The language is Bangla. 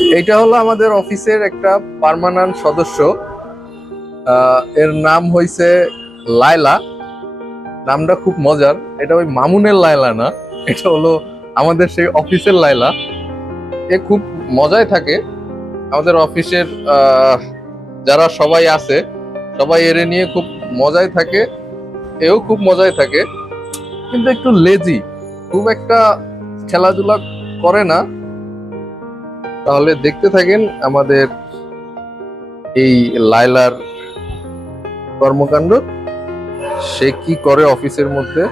এইটা হলো আমাদের অফিসের একটা পার্মানেন্ট সদস্য। এর নাম হইছে লায়লা। নামটা খুব মজার। এটা ওই মামুনের লায়লা না, এটা হলো আমাদের সেই অফিসের লায়লা। এ খুব মজায় থাকে আমাদের অফিসের। যারা সবাই আছে সবাই এরে নিয়ে খুব মজায় থাকে, এও খুব মজায় থাকে। কিন্তু একটু লেজি, খুব একটা খেলাধুলা করে না। তাহলে দেখতে থাকেন আমাদের এই লায়লার কর্মকাণ্ড, সে কি করে অফিসের মধ্যে।